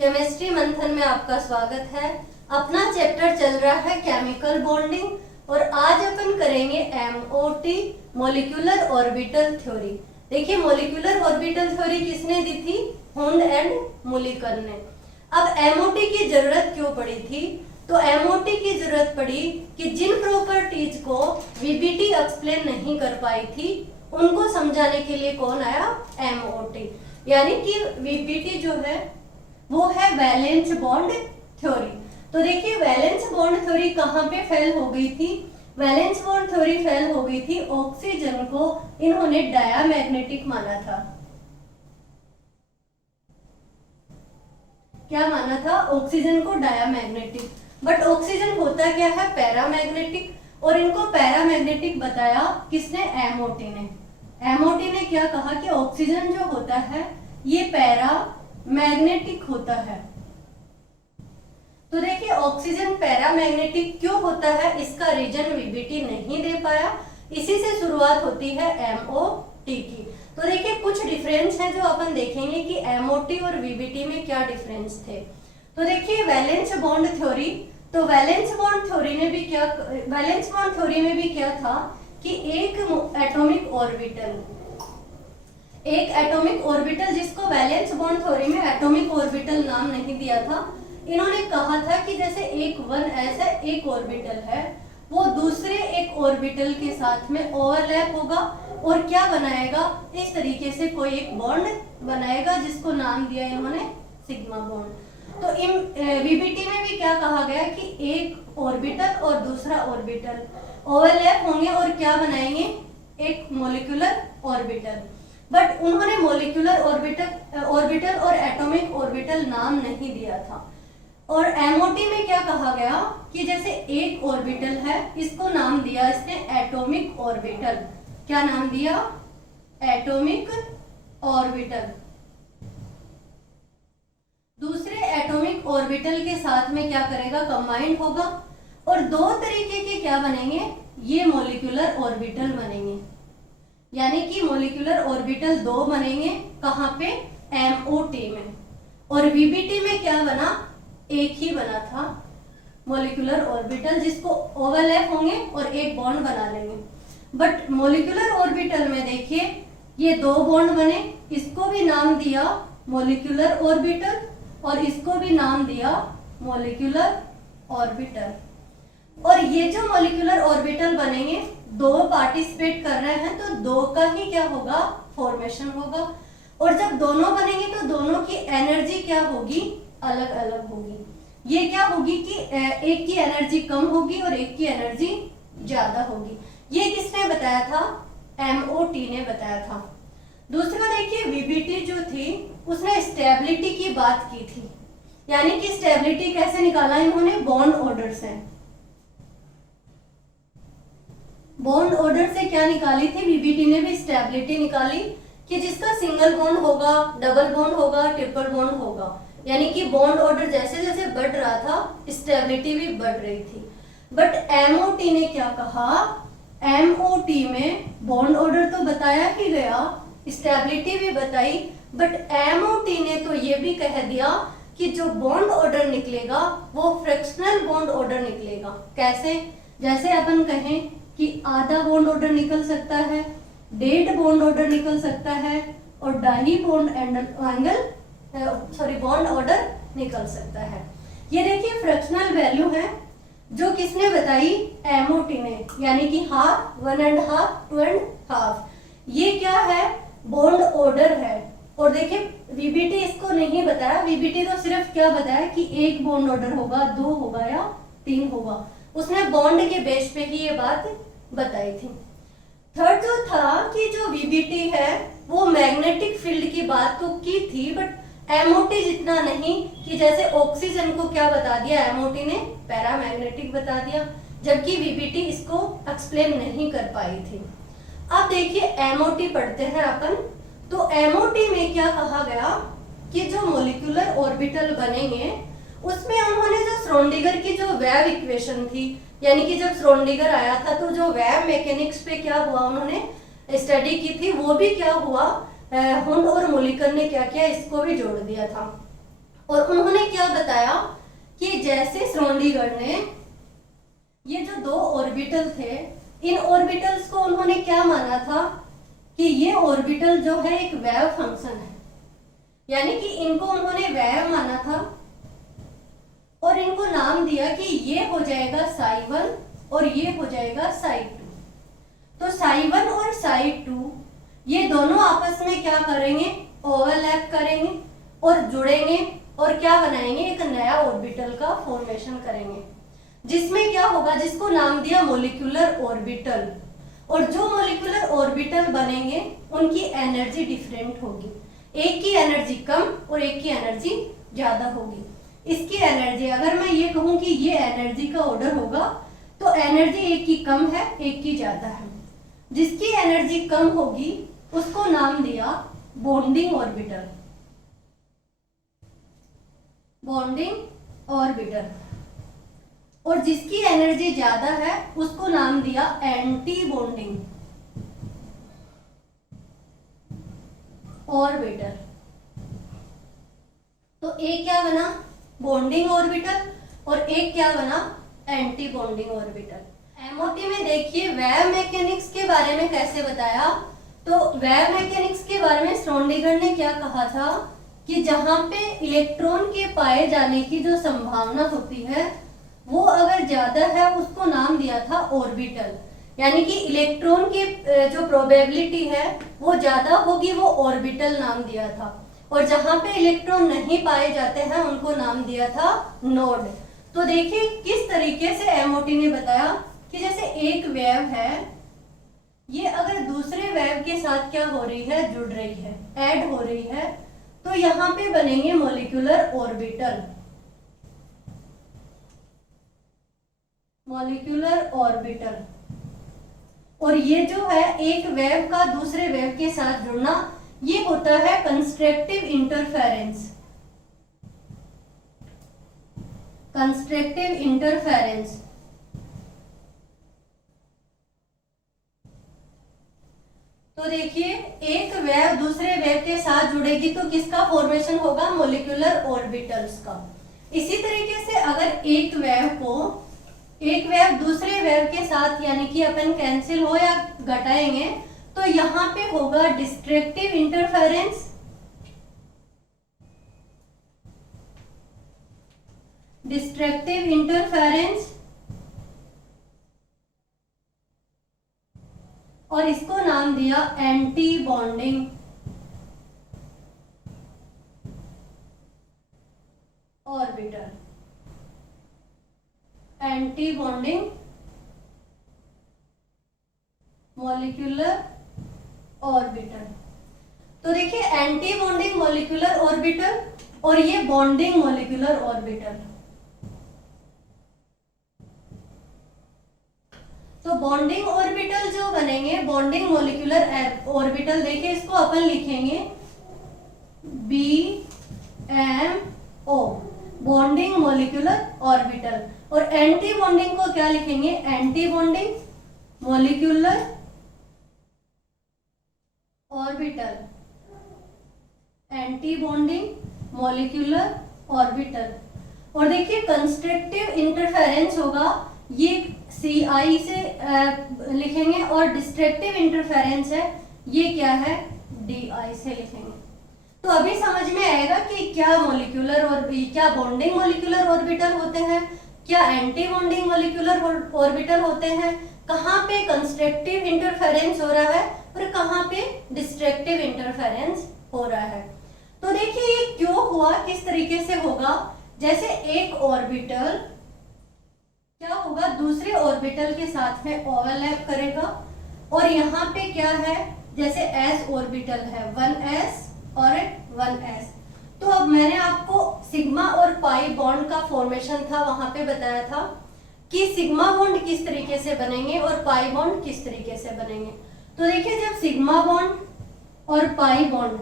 Chemistry मंथन में आपका स्वागत है। अपना चैप्टर चल रहा है केमिकल बॉन्डिंग और आज अपन करेंगे एमओटी मॉलिक्यूलर ऑर्बिटल थ्योरी। देखिए मॉलिक्यूलर ऑर्बिटल थ्योरी किसने दी थी? हुंड एंड मुलिकर ने। अब एमओटी की जरूरत क्यों पड़ी थी? तो एमओटी की जरूरत पड़ी कि जिन प्रॉपर्टीज को वीबीटी एक्सप्लेन नहीं कर पाई थी उनको समझाने के लिए कौन आया? एमओटी। यानी कि वीबीटी जो है वो है वैलेंस बॉन्ड थ्योरी। तो देखिए वैलेंस बॉन्ड थ्योरी कहाँ पे फेल हो गई थी? वैलेंस बॉन्ड थ्योरी फेल हो गई थी ऑक्सीजन को इन्होंने डायामैग्नेटिक माना था। क्या माना था? ऑक्सीजन को डायामैग्नेटिक। बट ऑक्सीजन होता क्या है? पैरामैग्नेटिक। और इनको पैरामैग्नेटिक बताया किसने? एमओटी ने। एमओटी ने क्या कहा कि ऑक्सीजन जो होता है ये पैरामैग्नेटिक होता है। तो देखिए ऑक्सीजन पैरामैग्नेटिक क्यों होता है इसका रीजन वीबीटी नहीं दे पाया। इसी से शुरुआत होती है एमओटी की। तो देखिए कुछ डिफरेंस है जो अपन देखेंगे कि एमओटी और वीबीटी में क्या डिफरेंस थे। तो देखिए वैलेंस बॉन्ड थ्योरी, तो वैलेंस बॉन्ड थ्योरी में भी क्या था कि एक एटॉमिक ऑर्बिटल जिसको वैलेंस बॉन्ड थ्योरी में एटॉमिक ऑर्बिटल नाम नहीं दिया था। इन्होंने कहा था कि जैसे एक 1s है, एक ऑर्बिटल है, वो दूसरे एक ऑर्बिटल के साथ में ओवरलैप होगा और क्या बनाएगा? इस तरीके से कोई एक बॉन्ड बनाएगा जिसको नाम दिया इन्होंने सिग्मा बॉन्ड। तो वीबीटी में भी क्या कहा गया कि एक ऑर्बिटल और दूसरा ऑर्बिटल ओवरलैप होंगे और क्या बनाएंगे? एक मॉलिक्यूलर ऑर्बिटल। बट उन्होंने मॉलिक्यूलर ऑर्बिटल और एटॉमिक ऑर्बिटल नाम नहीं दिया था। और एमओटी में क्या कहा गया कि जैसे एक ऑर्बिटल है इसको नाम दिया इसने एटॉमिक ऑर्बिटल। क्या नाम दिया? Atomic orbital. दूसरे एटॉमिक ऑर्बिटल के साथ में क्या करेगा? कंबाइंड होगा और दो तरीके के क्या बनेंगे? ये मॉलिक्यूलर ऑर्बिटल बनेंगे। यानी कि मॉलिक्यूलर ऑर्बिटल दो बनेंगे। कहाँ पे? एमओटी में। और वीबीटी में क्या बना? एक ही बना था मॉलिक्यूलर ऑर्बिटल जिसको ओवरलैप होंगे और एक बॉन्ड बना लेंगे। बट मॉलिक्यूलर ऑर्बिटल में देखिए ये दो बॉन्ड बने, इसको भी नाम दिया मॉलिक्यूलर ऑर्बिटल और इसको भी नाम दिया मॉलिक्यूलर ऑर्बिटल। और ये जो मॉलिक्यूलर ऑर्बिटल बनेंगे दो पार्टिसिपेट कर रहे हैं तो दो का ही क्या होगा? फॉर्मेशन होगा। और जब दोनों बनेंगे तो दोनों की एनर्जी क्या होगी? अलग अलग होगी। ये क्या होगी कि एक की एनर्जी कम होगी और एक की एनर्जी ज्यादा होगी। ये किसने बताया था? एमओटी ने बताया था। दूसरा देखिए वीबीटी जो थी उसने स्टेबिलिटी की बात की थी। यानी कि स्टेबिलिटी कैसे निकाला इन्होंने? बॉन्ड ऑर्डर से। बॉन्ड ऑर्डर से क्या निकाली थी? वीबीटी ने भी स्टेबिलिटी निकाली कि जिसका सिंगल बॉन्ड होगा, डबल बॉन्ड होगा, ट्रिपल बॉन्ड होगा। यानी कि बॉन्ड ऑर्डर जैसे जैसे बढ़ रहा था स्टेबिलिटी भी बढ़ रही थी। बट एमओटी ने क्या कहा? एमओटी में बॉन्ड ऑर्डर तो बताया ही गया, स्टेबिलिटी भी बताई, बट एमओटी ने तो ये भी कह दिया कि जो बॉन्ड ऑर्डर निकलेगा वो फ्रैक्शनल बॉन्ड ऑर्डर निकलेगा। कैसे? जैसे अपन कहें कि आधा बॉन्ड ऑर्डर निकल सकता है, डेड बॉन्ड ऑर्डर निकल सकता है और डाई बॉन्ड ऑर्डर निकल सकता है। ये देखिए फ्रैक्शनल वैल्यू है जो किसने बताई? एमओटी ने। यानी कि हाफ, 1.5, 2.5। ये क्या है? बॉन्ड ऑर्डर है। और देखिए वीबीटी इसको नहीं बताया। वीबीटी तो सिर्फ क्या बताया कि एक बॉन्ड ऑर्डर होगा, 2 होगा या 3 होगा। उसने बॉन्ड के बेस पे ही ये बात बताई थी। थर्ड जो था कि जो वीबीटी है वो मैग्नेटिक फील्ड की बात तो की थी बट एमओटी जितना नहीं कि जैसे ऑक्सीजन को क्या बता दिया एमओटी ने? पैरामैग्नेटिक बता दिया, जबकि वीबीटी इसको एक्सप्लेन नहीं कर पाई थी। अब देखिए एमओटी पढ़ते हैं अपन। तो एमओटी में क्या कहा गया कि जो मॉलिक्यूलर ऑर्बिटल बनेंगे उसमें उन्होंने जो श्रोडिंगर की जो वेव इक्वेशन थी, यानी कि जब श्रोडिंगर आया था तो जो वेव मैकेनिक्स पे क्या हुआ उन्होंने स्टडी की थी, वो भी क्या हुआ हुंड और मुलिकर ने क्या किया? इसको भी जोड़ दिया था। और उन्होंने क्या बताया कि जैसे श्रोडिंगर ने ये जो दो ऑर्बिटल थे, इन ऑर्बिटल्स को उन्होंने क्या माना था कि ये ऑर्बिटल जो है एक वेव फंक्शन है, यानी कि इनको उन्होंने वेव माना था और इनको नाम दिया कि ये हो जाएगा psi1 और ये हो जाएगा psi2। तो psi1 और psi2 ये दोनों आपस में क्या करेंगे, ओवरलैप करेंगे और जुड़ेंगे और क्या बनाएंगे, एक नया ऑर्बिटल का फॉर्मेशन करेंगे, जिसमें क्या होगा, जिसको नाम दिया मॉलिक्यूलर ऑर्बिटल। और जो मॉलिक्यूलर ऑर्बिटल बनेंगे उनकी एनर्जी डिफरेंट होगी, एक की एनर्जी कम और एक की एनर्जी ज्यादा होगी। इसकी एनर्जी, अगर मैं ये कहूं कि ये एनर्जी का ऑर्डर होगा तो एनर्जी एक की कम है एक की ज्यादा है। जिसकी एनर्जी कम होगी उसको नाम दिया बॉन्डिंग ऑर्बिटल, बॉन्डिंग ऑर्बिटल। और जिसकी एनर्जी ज्यादा है उसको नाम दिया एंटी बॉन्डिंग ऑर्बिटल। तो एक क्या बना, बॉन्डिंग ऑर्बिटल, और एक क्या बना, एंटी बॉन्डिंग ऑर्बिटल। एमओटी में देखिए वेव मैकेनिक्स के बारे में कैसे बताया। तो वेव मैकेनिक्स के बारे में श्रोडिंगर ने क्या कहा था कि जहां पे इलेक्ट्रॉन के पाए जाने की जो संभावना होती है वो अगर ज्यादा है उसको नाम दिया था ऑर्बिटल, यानी कि इलेक्ट्रॉन की जो प्रोबेबिलिटी है वो ज्यादा होगी, वो ऑर्बिटल नाम दिया था। और जहां पे इलेक्ट्रॉन नहीं पाए जाते हैं उनको नाम दिया था नोड। तो देखिए किस तरीके से एमओटी ने बताया कि जैसे एक वेव है, ये अगर दूसरे वेव के साथ क्या हो रही है, जुड़ रही है, ऐड हो रही है, तो यहाँ पे बनेंगे मॉलिक्यूलर ऑर्बिटल, मॉलिक्यूलर ऑर्बिटल। और ये जो है एक वेव का दूसरे वेव के साथ जुड़ना, ये होता है कंस्ट्रक्टिव इंटरफेरेंस, कंस्ट्रक्टिव इंटरफेरेंस। तो देखिए एक वेव दूसरे वेव के साथ जुड़ेगी तो किसका फॉर्मेशन होगा, मॉलिक्यूलर ऑर्बिटल्स का। इसी तरीके से अगर एक वेव दूसरे वेव के साथ, यानी कि अपन कैंसिल हो या घटाएंगे, तो यहां पे होगा डिस्ट्रक्टिव इंटरफेरेंस, डिस्ट्रक्टिव इंटरफेरेंस, और इसको नाम दिया anti bonding orbital, anti bonding molecular orbital. तो देखिए एंटी बॉन्डिंग मॉलिक्यूलर ऑर्बिटल और ये बॉन्डिंग मॉलिक्यूलर ऑर्बिटल। तो बॉन्डिंग ऑर्बिटल जो बनेंगे, बॉन्डिंग मॉलिक्यूलर ऑर्बिटल, देखिए इसको अपन लिखेंगे BMO, बॉन्डिंग मॉलिक्यूलर ऑर्बिटल। और एंटी बॉन्डिंग को क्या लिखेंगे, anti bonding molecular orbital, anti bonding molecular orbital. और देखिए कंस्ट्रक्टिव इंटरफेरेंस होगा, ये CI से लिखेंगे, और डिस्ट्रक्टिव इंटरफेरेंस है, ये क्या है, DI से लिखेंगे। तो अभी समझ में आएगा कि क्या मॉलिक्यूलर और क्या बॉन्डिंग मॉलिक्यूलर ऑर्बिटल होते हैं, क्या एंटी बॉन्डिंग मॉलिक्यूलर ऑर्बिटल होते हैं, कहाँ पे कंस्ट्रक्टिव इंटरफेरेंस हो रहा है और कहाँ पे डिस्ट्रक्टिव इंटरफेरेंस हो रहा है। तो देखिए ये क्यों हुआ, किस तरीके से होगा, जैसे एक ऑर्बिटल क्या होगा, दूसरे ऑर्बिटल के साथ में ओवरलैप करेगा, और यहाँ पे क्या है, जैसे s ऑर्बिटल है, 1s और 1s। तो अब मैंने आपको सिग्मा और पाई बॉन्ड का फॉर्मेशन था वहां पे बताया था कि सिग्मा बॉन्ड किस तरीके से बनेंगे और पाई बॉन्ड किस तरीके से बनेंगे। तो देखिए जब सिग्मा बॉन्ड और पाई बॉन्ड,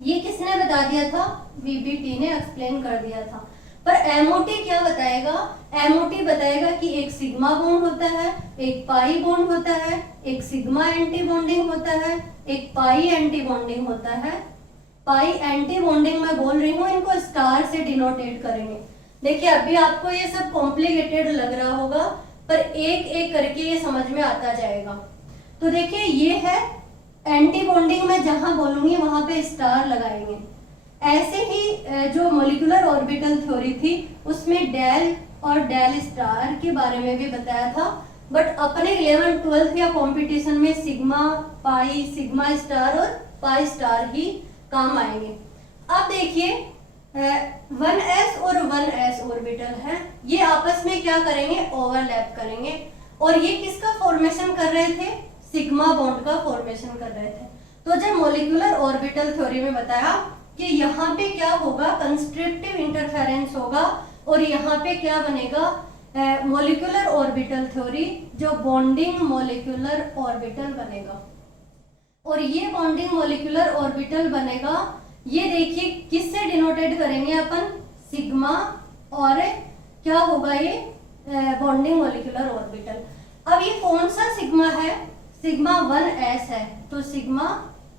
ये किसने बता दिया था, VBT ने एक्सप्लेन कर दिया था। पर एमओटी क्या बताएगा, एमओटी बताएगा कि एक सिग्मा बॉन्ड होता है, एक पाई बॉन्ड होता है, एक सिग्मा एंटी बॉन्डिंग होता है, एक पाई एंटी बॉन्डिंग होता है। पाई एंटी बॉन्डिंग मैं बोल रही हूँ, इनको स्टार से डिनोटेट करेंगे। देखिए अभी आपको ये सब कॉम्प्लिकेटेड लग रहा होगा, पर एक एक करके ये समझ में आता जाएगा। तो देखिए ये है एंटी बॉन्डिंग, में जहां बोलूंगी वहां पे स्टार लगाएंगे। ऐसे ही जो मॉलिक्यूलर ऑर्बिटल थ्योरी थी उसमें डेल और डेल स्टार के बारे में भी बताया था, बट अपने 11th 12th या कंपटीशन में सिग्मा पाई, सिग्मा स्टार और पाई स्टार ही काम आएंगे। अब देखिए 1s और 1s ऑर्बिटल है, ये आपस में क्या करेंगे, ओवरलैप करेंगे। और ये किसका फॉर्मेशन कर रहे थे, सिग्मा बॉन्ड का फॉर्मेशन कर रहे थे। तो जब मॉलिक्यूलर ऑर्बिटल थ्योरी में बताया कि यहाँ पे क्या होगा, कंस्ट्रक्टिव इंटरफेरेंस होगा और यहाँ पे क्या बनेगा, मॉलिक्यूलर ऑर्बिटल थ्योरी, जो बॉन्डिंग मॉलिक्यूलर ऑर्बिटल बनेगा। और ये बॉन्डिंग मॉलिक्यूलर ऑर्बिटल बनेगा, ये देखिए किससे डिनोटेट करेंगे अपन, सिग्मा, और क्या होगा ये बॉन्डिंग मॉलिक्यूलर ऑर्बिटल। अब ये कौन सा सिग्मा है, सिग्मा 1s है, तो सिग्मा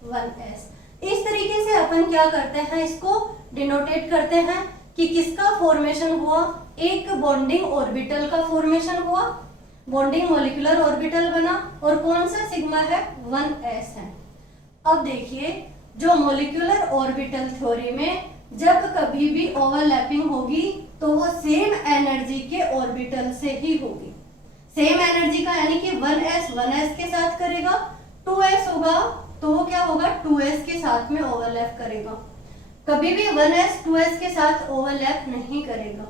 1s। इस तरीके से अपन क्या करते हैं, इसको डिनोटेट करते हैं कि किसका फॉर्मेशन हुआ, एक बॉन्डिंग ऑर्बिटल का फॉर्मेशन हुआ, बॉन्डिंग मॉलिक्यूलर ऑर्बिटल बना, और कौन सा सिग्मा है, 1s है। अब देखिए जो मॉलिक्यूलर ऑर्बिटल थ्योरी में जब कभी भी ओवरलैपिंग होगी तो वो सेम एनर्जी के ऑर्बिटल से ही होगी। सेम एनर्जी का यानी कि 1s के साथ करेगा, 2s होगा तो वो क्या होगा, 2s के साथ में ओवरलैप करेगा। कभी भी 1s 2s के साथ ओवरलैप नहीं करेगा।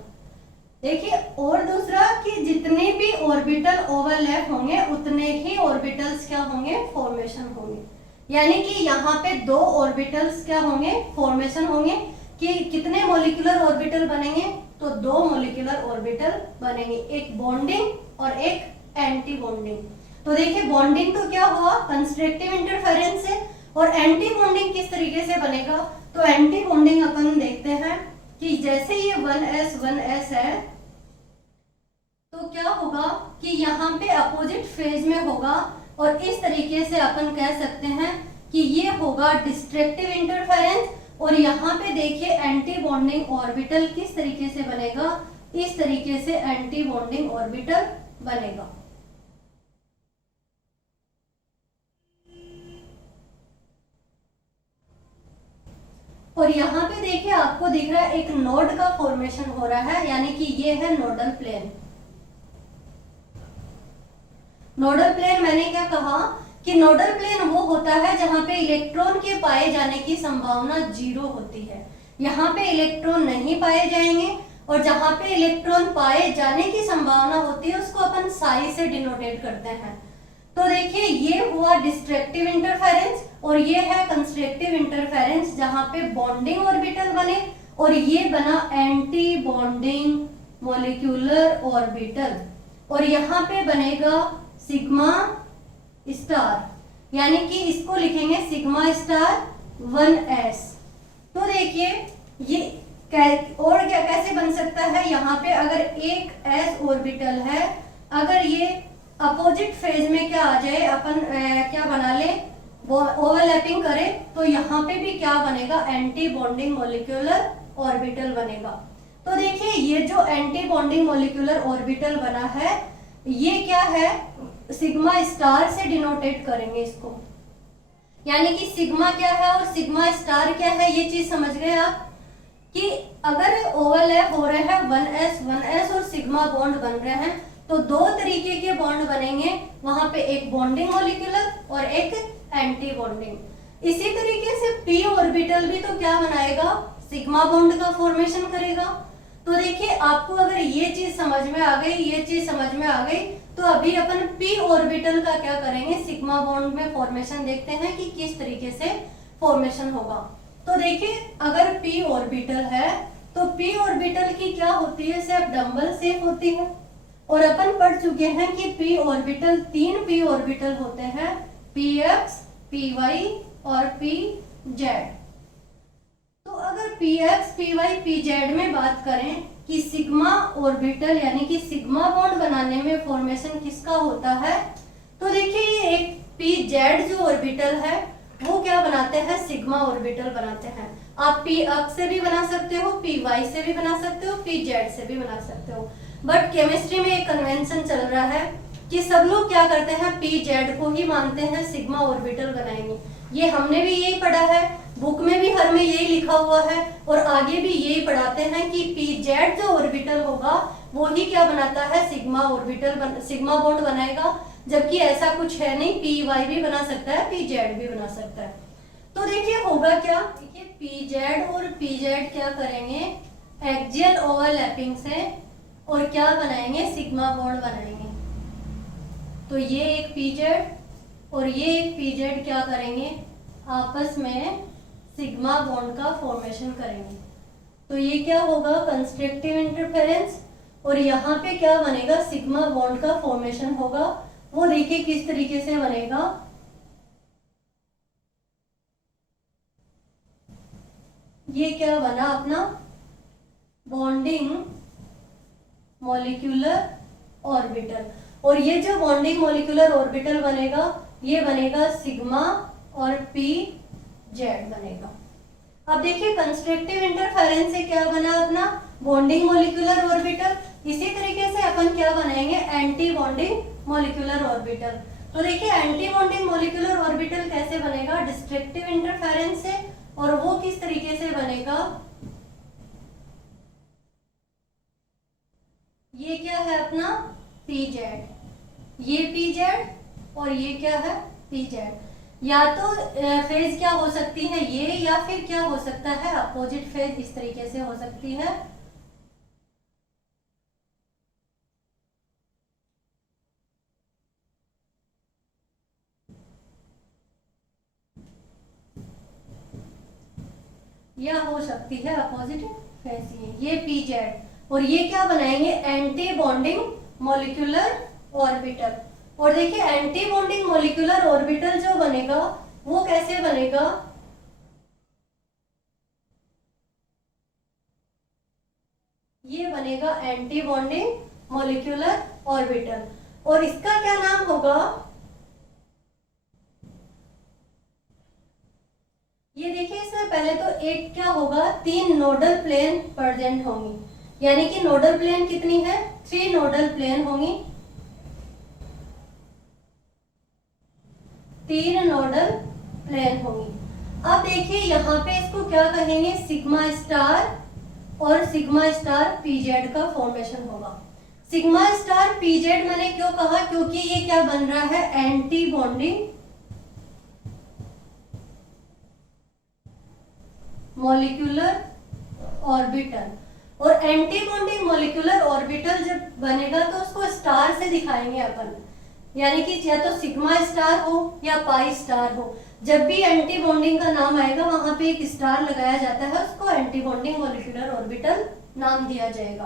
देखिए और दूसरा कि जितने भी ऑर्बिटल ओवरलैप होंगे उतने ही ऑर्बिटल्स क्या होंगे, फॉर्मेशन होंगे। यानी कि यहाँ पे दो ऑर्बिटल्स क्या होंगे, फॉर्मेशन होंगे। कि कितने मॉलिक्यूलर ऑर्बिटल बनेंगे, तो दो मॉलिक्यूलर ऑर्बिटल बनेंगे, एक बॉन्डिंग और एक एंटी बॉन्डिंग। तो देखिए बॉन्डिंग तो क्या हुआ, कंस्ट्रक्टिव इंटरफेरेंस से, और एंटी बॉन्डिंग किस तरीके से बनेगा, तो एंटी बॉन्डिंग अपन देखते हैं कि जैसे ये 1s है तो क्या होगा कि यहाँ पे अपोजिट फेज में होगा, और इस तरीके से अपन कह सकते हैं कि ये होगा डिस्ट्रक्टिव इंटरफेरेंस। और यहाँ पे देखिए एंटी बॉन्डिंग ऑर्बिटल किस तरीके से बनेगा, इस तरीके से एंटी बॉन्डिंग ऑर्बिटल बनेगा। और यहाँ पे देखिए आपको दिख रहा है एक नोड का फॉर्मेशन हो रहा है, यानी कि ये है नोडल प्लेन। नोडल प्लेन मैंने क्या कहा कि नोडल प्लेन वो होता है जहां पे इलेक्ट्रॉन के पाए जाने की संभावना 0 होती है। यहाँ पे इलेक्ट्रॉन नहीं पाए जाएंगे, और जहां पे इलेक्ट्रॉन पाए जाने की संभावना होती है उसको अपन साई से डिनोटेट करते हैं। तो देखिए ये हुआ डिस्ट्रक्टिव इंटरफेरेंस, और ये है कंस्ट्रक्टिव इंटरफेरेंस जहां पे बॉन्डिंग ऑर्बिटल बने, और ये बना एंटी बॉन्डिंग मॉलिक्यूलर ऑर्बिटल। और यहाँ पे बनेगा सिग्मा स्टार, यानी कि इसको लिखेंगे सिग्मा स्टार 1s। तो देखिए ये और क्या कैसे बन सकता है, यहाँ पे अगर एक s ऑर्बिटल है, अगर ये अपोजिट फेज में क्या आ जाए, अपन क्या बना ले, ओवरलैपिंग करे, तो यहाँ पे भी क्या बनेगा, एंटी बॉन्डिंग मॉलिक्यूलर ऑर्बिटल बनेगा। तो देखिए ये जो एंटी बॉन्डिंग मॉलिक्यूलर ऑर्बिटल बना है, ये क्या है, सिग्मा स्टार से डिनोटेट करेंगे इसको। यानी कि सिग्मा क्या है और सिग्मा स्टार क्या है, ये चीज समझ गए आप कि अगर ओवरलैप हो रहे हैं 1s और सिग्मा बॉन्ड बन रहे हैं, तो दो तरीके के बॉन्ड बनेंगे, वहां पे एक बॉन्डिंग मॉलिक्यूलर और एक एंटी बॉन्डिंग। इसी तरीके से p ऑर्बिटल भी तो क्या बनाएगा, सिग्मा बॉन्ड का फॉर्मेशन करेगा। तो देखिए आपको अगर ये चीज समझ में आ गई, ये चीज समझ में आ गई, तो अभी अपन p ऑर्बिटल का क्या करेंगे, सिग्मा बॉन्ड में फॉर्मेशन देखते हैं कि किस तरीके से फॉर्मेशन होगा। तो देखिए अगर p ऑर्बिटल है तो p ऑर्बिटल की क्या होती है, सिर्फ डबल शेप होती है। और अपन पढ़ चुके हैं कि p ऑर्बिटल, 3 p ऑर्बिटल होते हैं, px, py और pz। तो अगर px, py, pz में बात करें कि सिग्मा ऑर्बिटल यानी कि सिग्मा बॉन्ड बनाने में फॉर्मेशन किसका होता है, तो देखिए ये एक pz जो ऑर्बिटल है वो क्या बनाते हैं, सिग्मा ऑर्बिटल बनाते हैं। आप पी अप से भी बना सकते हो, पी वाई से भी बना सकते हो, पी जेड से भी बना सकते हो। बट केमिस्ट्री में एक कन्वेंशन चल रहा है कि सब लोग क्या करते हैं, पी जेड को ही मानते हैं सिग्मा ऑर्बिटल बनाएंगे। ये हमने भी यही पढ़ा है, बुक में भी हर में यही लिखा हुआ है, और आगे भी यही पढ़ाते हैं कि पी जेड जो ऑर्बिटल होगा वो ही क्या बनाता है, सिग्मा ऑर्बिटल सिग्मा बॉन्ड बनाएगा। जबकि ऐसा कुछ है नहीं, पी वाई भी बना सकता है, पी जेड भी बना सकता है। तो देखिए होगा क्या, देखिए पी जेड और पी जेड क्या करेंगे, एक्सियल ओवरलैपिंग से और क्या बनाएंगे, सिग्मा बॉन्ड बनाएंगे। तो ये एक पी जेड और ये एक पी जेड क्या करेंगे, आपस में सिग्मा बॉन्ड का फॉर्मेशन करेंगे। तो ये क्या होगा, कंस्ट्रक्टिव इंटरफेरेंस, और यहाँ पे क्या बनेगा, सिग्मा बॉन्ड का फॉर्मेशन होगा। वो देखिए किस तरीके से बनेगा, ये क्या बना अपना बॉन्डिंग मॉलिक्यूलर ऑर्बिटल, और ये जो बॉन्डिंग मॉलिक्यूलर ऑर्बिटल बनेगा ये बनेगा सिग्मा और पी जेड बनेगा। अब देखिए कंस्ट्रक्टिव इंटरफेरेंस से क्या बना अपना बॉन्डिंग मॉलिक्यूलर ऑर्बिटल। इसी तरीके से अपन क्या बनाएंगे, एंटी बॉन्डिंग मॉलिक्यूलर ऑर्बिटल। तो देखिए एंटी बॉन्डिंग मॉलिक्यूलर ऑर्बिटल कैसे बनेगा, डिस्ट्रक्टिव इंटरफेरेंस से, और वो किस तरीके से बनेगा, ये क्या है अपना पी जेड, ये पी जेड और ये क्या है पी जेड। या तो फेज क्या हो सकती है ये, या फिर क्या हो सकता है अपोजिट फेज, इस तरीके से हो सकती है। या हो सकती है अपोजिट फेज, ये पी जेड, और ये क्या बनाएंगे, एंटी बॉन्डिंग मॉलिक्यूलर ऑर्बिटल। और देखिए एंटी बॉन्डिंग मॉलिक्यूलर ऑर्बिटल जो बनेगा वो कैसे बनेगा, ये बनेगा एंटी बॉन्डिंग मॉलिक्यूलर ऑर्बिटल, और इसका क्या नाम होगा, ये देखिए इसमें पहले तो एक क्या होगा, 3 नोडल प्लेन प्रेजेंट होंगी, यानी कि नोडल प्लेन कितनी है, 3 नोडल प्लेन होंगी, 3 नोडल प्लेन होंगी। अब देखिए यहाँ पे इसको क्या कहेंगे, सिग्मा स्टार और सिग्मा स्टार पीजेड का फॉर्मेशन होगा। सिग्मा स्टार पीजेड मैंने क्यों कहा, क्योंकि ये क्या बन रहा है, एंटी बॉन्डिंग मॉलिक्यूलर ऑर्बिटल। और एंटी बॉन्डिंग मॉलिक्यूलर ऑर्बिटल जब बनेगा तो उसको स्टार से दिखाएंगे अपन, यानी कि या तो सिग्मा स्टार हो या पाई स्टार हो, जब भी एंटी बॉन्डिंग का नाम आएगा वहां पे एक स्टार लगाया जाता है, उसको एंटी बॉन्डिंग मॉलिक्यूलर ऑर्बिटल नाम दिया जाएगा।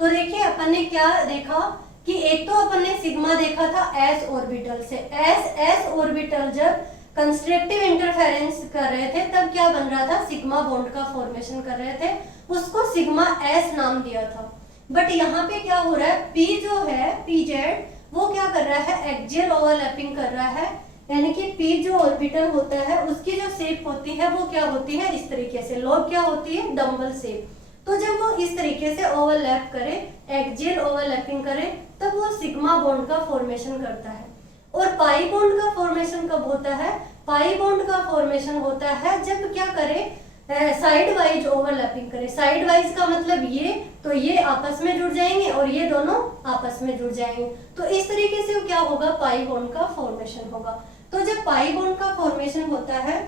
तो देखिए अपन ने क्या देखा कि एक तो अपन ने सिग्मा देखा था एस ऑर्बिटल से, एस ऑर्बिटल जब कंस्ट्रक्टिव इंटरफेरेंस कर रहे थे तब क्या बन रहा था, सिग्मा बॉन्ड का फॉर्मेशन कर रहे थे, उसको सिग्मा एस नाम दिया था। बट यहाँ पे क्या हो रहा है, पी जो है पी जेड वो क्या कर रहा है, एक्सियल ओवरलैपिंग कर रहा है, यानी कि पी जो ऑर्बिटल होता है उसकी जो शेप होती है वो क्या होती है, इस तरीके से, लॉब क्या होती है, डम्बल शेप। तो जब वो इस तरीके से ओवरलैप करे, एक्सियल ओवरलैपिंग करे, तब वो सिग्मा बॉन्ड का फॉर्मेशन करता है। और पाई बॉन्ड का फॉर्मेशन कब होता है, पाई बॉन्ड का फॉर्मेशन होता है जब क्या करे, साइड वाइज ओवरलैपिंग करे। साइड वाइज का मतलब ये, तो ये आपस में जुड़ जाएंगे और ये दोनों आपस में जुड़ जाएंगे, तो इस तरीके से क्या होगा, पाई बॉन्ड का फॉर्मेशन होगा। तो जब पाई बॉन्ड का फॉर्मेशन होता है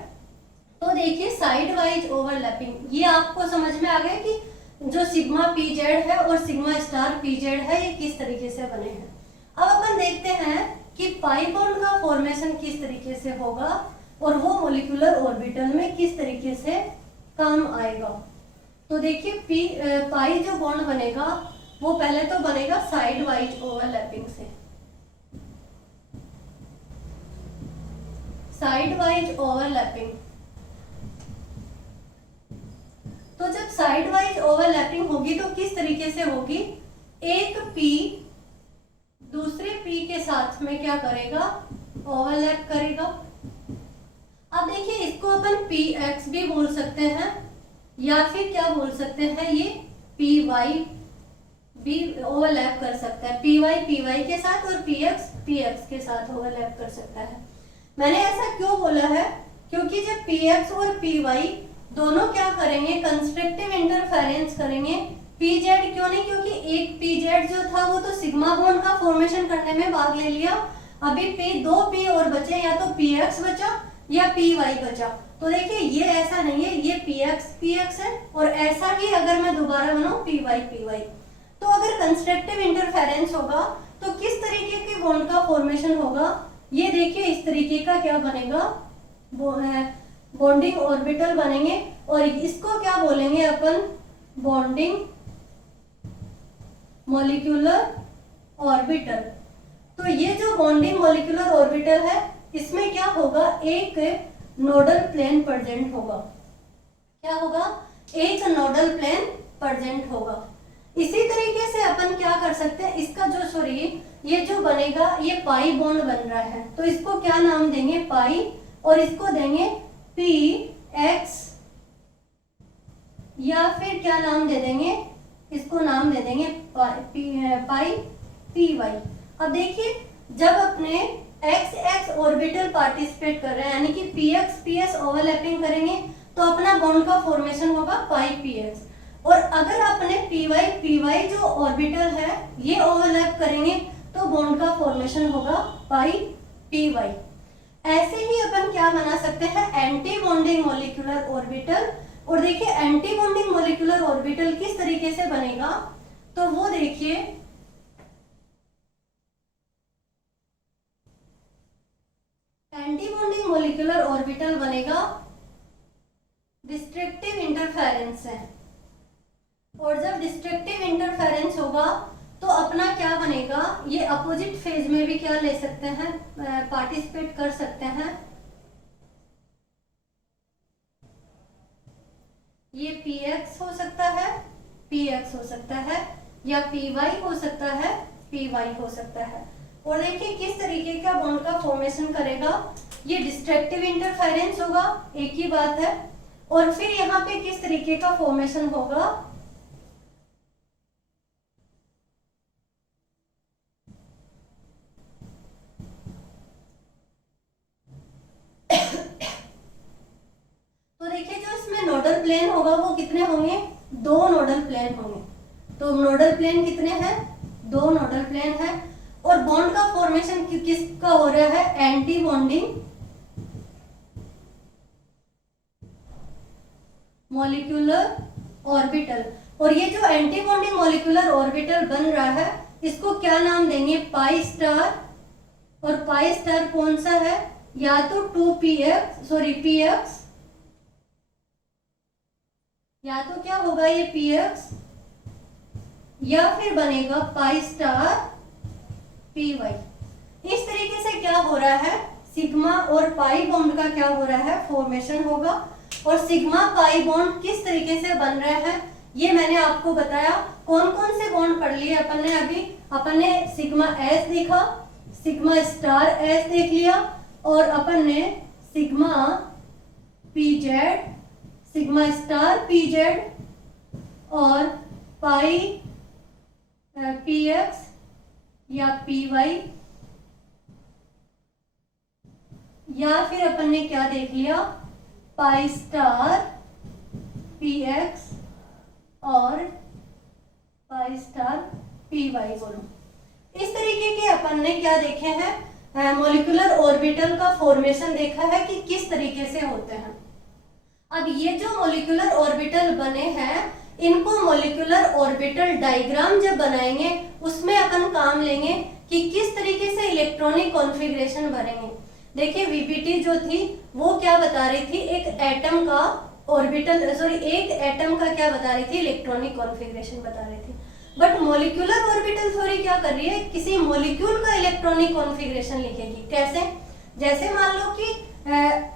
तो देखिए साइड वाइज ओवरलैपिंग, ये आपको समझ में आ गया कि जो सिग्मा पी जेड है और सिग्मा स्टार पी जेड है ये किस तरीके से बने हैं। अब अपन देखते हैं कि पाई बॉन्ड का फॉर्मेशन किस तरीके से होगा और वो मॉलिक्यूलर ऑर्बिटल में किस तरीके से काम आएगा। तो देखिए पाई जो बॉन्ड बनेगा वो पहले तो बनेगा साइड वाइज ओवरलैपिंग से, साइड वाइज ओवरलैपिंग। तो जब साइड वाइज ओवरलैपिंग होगी तो किस तरीके से होगी, एक पी दूसरे पी के साथ में क्या करेगा, ओवरलैप करेगा। अब देखिए अपन पी एक्स भी बोल सकते हैं, या फिर क्या बोल सकते हैं, ये पी वाई भी ओवरलैप कर सकता है, पी वाई के साथ, और पी एक्स के साथ ओवरलैप कर सकता है। मैंने ऐसा क्यों बोला है, क्योंकि जब पी एक्स और पी वाई दोनों क्या करेंगे, कंस्ट्रक्टिव इंटरफेरेंस करेंगे। पी जेड क्यों नहीं, क्योंकि एक पी जेड जो था वो तो सिग्मा बॉन्ड का फॉर्मेशन करने में भाग ले लिया। अभी दो पी और बचे, या तो पी एक्स बचा या पी वाई बचा। तो देखिए ये ऐसा नहीं है, ये पी एक्स है, और ऐसा ही अगर मैं दोबारा बनाऊं पी वाई। तो अगर कंस्ट्रक्टिव इंटरफेरेंस होगा तो किस तरीके के बॉन्ड का फॉर्मेशन होगा, ये देखिए इस तरीके का क्या बनेगा, बॉन्डिंग ऑर्बिटल बनेंगे, और इसको क्या बोलेंगे अपन, बॉन्डिंग मॉलिक्यूलर ऑर्बिटल। तो ये जो बॉन्डिंग मॉलिक्यूलर ऑर्बिटल है, इसमें क्या होगा, एक नोडल प्लेन प्रेजेंट होगा। क्या होगा, एक नोडल प्लेन प्रेजेंट होगा। इसी तरीके से अपन क्या कर सकते हैं, इसका जो सॉरी ये जो बनेगा, ये पाई बॉन्ड बन रहा है, तो इसको क्या नाम देंगे, पाई, और इसको देंगे पी एक्स, या फिर क्या नाम दे देंगे, इसको नाम दे देंगे पाई पी वाई। अब देखिए जब अपने एक्स ऑर्बिटल पार्टिसिपेट कर रहे हैं, यानी कि पी एस ओवरलैपिंग करेंगे, तो अपना बॉन्ड का फॉर्मेशन होगा पाई पी एक्स। और अगर अपने पी वाई जो ऑर्बिटल है ये ओवरलैप करेंगे, तो बॉन्ड का फॉर्मेशन होगा पाई पी वाई। ऐसे ही अपन क्या बना सकते हैं, एंटी बॉन्डिंग मॉलिक्यूलर ऑर्बिटल। और देखिए एंटी बॉन्डिंग मॉलिक्यूलर ऑर्बिटल किस तरीके से बनेगा, तो वो देखिए एंटी बॉन्डिंग मॉलिक्यूलर ऑर्बिटल बनेगा डिस्ट्रक्टिव इंटरफेरेंस है। और जब डिस्ट्रक्टिव इंटरफेरेंस होगा तो अपना क्या बनेगा, ये अपोजिट फेज में भी क्या ले सकते हैं, पार्टिसिपेट कर सकते हैं। ये पी एक्स हो सकता है, पी एक्स हो सकता है, या पी वाई हो सकता है, पी वाई हो सकता है। और देखिए किस तरीके का बॉन्ड का फॉर्मेशन करेगा, ये डिस्ट्रक्टिव इंटरफेरेंस होगा, एक ही बात है। और फिर यहाँ पे किस तरीके का फॉर्मेशन होगा, तो देखिए जो इसमें नोडल प्लेन होगा वो कितने होंगे, दो नोडल प्लेन होंगे। तो नोडल प्लेन कितने हैं, दो नोडल प्लेन है। और बॉन्ड का फॉर्मेशन किसका हो रहा है, एंटी बॉन्डिंग मॉलिक्यूलर ऑर्बिटल। और ये जो एंटी बॉन्डिंग मॉलिक्यूलर ऑर्बिटल बन रहा है, इसको क्या नाम देंगे, पाई स्टार। और पाई स्टार कौन सा है, या तो पी एक्स, या तो क्या होगा ये पी एक्स, या फिर बनेगा पाई स्टार पी वाई। इस तरीके से क्या हो रहा है, सिग्मा और पाई बॉन्ड का क्या हो रहा है, फॉर्मेशन होगा। और सिग्मा पाई बॉन्ड किस तरीके से बन रहे हैं, ये मैंने आपको बताया। कौन कौन से बॉन्ड पढ़ लिए अपन ने अभी, अपन ने सिग्मा एस देखा, सिग्मा स्टार एस देख लिया, और अपन ने sigma P Z, sigma star P Z, और पाई पी एक्स या पी वाई, या फिर अपन ने क्या देख लिया, पाई स्टार पी एक्स और पाई स्टार पी वाई बोलो। इस तरीके के अपन ने क्या देखे हैं, मॉलिक्यूलर ऑर्बिटल का फॉर्मेशन देखा है कि किस तरीके से होते हैं। अब ये जो मॉलिक्यूलर ऑर्बिटल बने हैं, इनको मॉलिक्यूलर ऑर्बिटल डायग्राम जब बनाएंगे उसमें अपन काम लेंगे कि किस तरीके से इलेक्ट्रॉनिक कॉन्फ़िगरेशन बनेंगे। देखिए वीपीटी जो थी वो क्या बता रही थी, एक एटम का ऑर्बिटल एक एटम का क्या बता रही थी, इलेक्ट्रॉनिक कॉन्फ़िगरेशन बता रही थी। बट मॉलिक्यूलर ऑर्बिटल थ्योरी क्या कर रही है, किसी मॉलिक्यूल का इलेक्ट्रॉनिक कॉन्फ़िगरेशन लिखेगी। कैसे, जैसे मान लो कि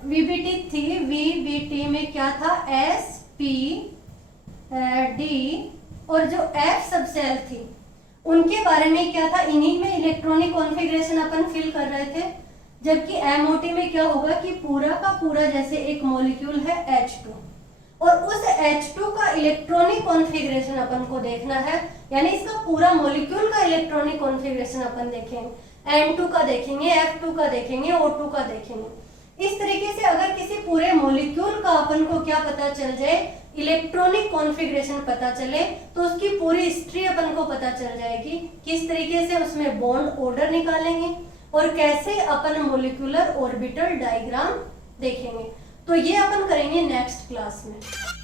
वीबीटी थी, वीबीटी में क्या था, एस पी डी, और जो एफ सबसेल थी उनके बारे में क्या था, इन्हीं में इलेक्ट्रॉनिक कॉन्फ़िगरेशन अपन फिल कर रहे थे। जबकि MOT में क्या होगा कि पूरा का पूरा जैसे एक मॉलिक्यूल है H2 और उस H2 का इलेक्ट्रॉनिक कॉन्फ़िगरेशन अपन को देखना है, यानी इसका पूरा मॉलिक्यूल का इलेक्ट्रॉनिक कॉन्फ़िगरेशन अपन देखेंगे, N2 का देखेंगे, F2 का देखेंगे, O2 का देखेंगे। इस तरीके से अगर किसी पूरे मॉलिक्यूल का अपन को क्या पता चल जाए, इलेक्ट्रॉनिक कॉन्फ़िगरेशन पता चले, तो उसकी पूरी हिस्ट्री अपन को पता चल जाएगी। किस तरीके से उसमें बॉन्ड ऑर्डर निकालेंगे और कैसे अपन मॉलिक्यूलर ऑर्बिटल डायग्राम देखेंगे, तो ये अपन करेंगे नेक्स्ट क्लास में।